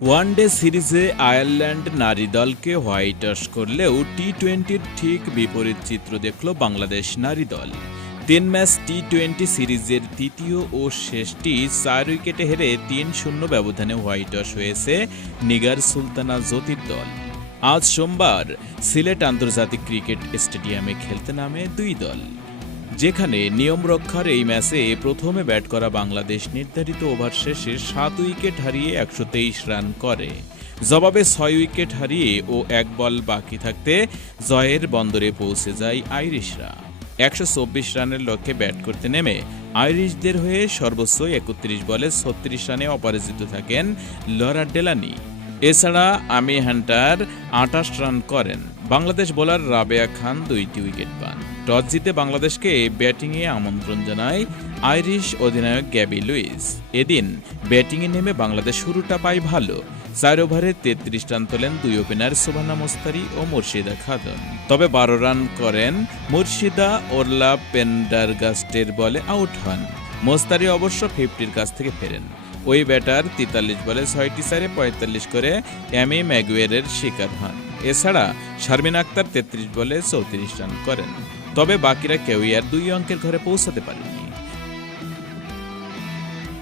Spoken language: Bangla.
ওয়ানডে সিরিজে আয়ারল্যান্ড নারী দলকে হোয়াইট ওয়াশ করলেও টি টোয়েন্টির ঠিক বিপরীত চিত্র দেখল বাংলাদেশ নারী দল। তিন ম্যাচ টি টোয়েন্টি সিরিজের তৃতীয় ও শেষটি চার উইকেটে হেরে তিন শূন্য ব্যবধানে হোয়াইট ওয়াশ হয়েছে নিগার সুলতানা জ্যোতির দল। আজ সোমবার সিলেট আন্তর্জাতিক ক্রিকেট স্টেডিয়ামে খেলতে নামে দুই দল। যেখানে নিয়ম রক্ষার এই ম্যাচে প্রথমে ব্যাট করা বাংলাদেশ নির্ধারিত ওভার শেষে সাত উইকেট হারিয়ে একশো তেইশ রান করে। জবাবে ছয় উইকেট হারিয়ে ও এক বল বাকি থাকতে জয়ের বন্দরে পৌঁছে যায় আইরিশরা। একশো চব্বিশ রানের লক্ষ্যে ব্যাট করতে নেমে আইরিশদের হয়ে সর্বোচ্চ একত্রিশ বলে ছত্রিশ রানে অপরাজিত থাকেন লরা ডেলানি। এছাড়া আমি হান্টার আটাশ রান করেন। বাংলাদেশ বোলার রাবেয়া খান দুইটি উইকেট পান। টস জিতে বাংলাদেশকে ব্যাটিংয়ে আমন্ত্রণ জানায় আইরিশ অধিনায়ক গ্যাবি লুইস। এদিন ব্যাটিংয়ে নেমে বাংলাদেশ শুরুটা পায় ভালো। চার ওভারে তেত্রিশ রান তোলেন দুই ওপেনার সোভানা মোস্তারি ও মুর্শিদা খাদন তবে বারো রান করেন মুর্শিদা ওরলা পেন্ডারগাস্টের বলে আউট হন। মোস্তারি অবশ্য ফিফটির কাছ থেকে ফেরেন। ওই ব্যাটার তেতাল্লিশ বলে ছয়টি সারে পঁয়তাল্লিশ করে অ্যামি ম্যাগুয়ারের শিকার হন। এছাড়া শারমিন আক্তার তেত্রিশ বলে চৌত্রিশ রান করেন। তবে বাকিরা কেউই আর দুই অঙ্কের ঘরে পৌঁছাতে পারেনি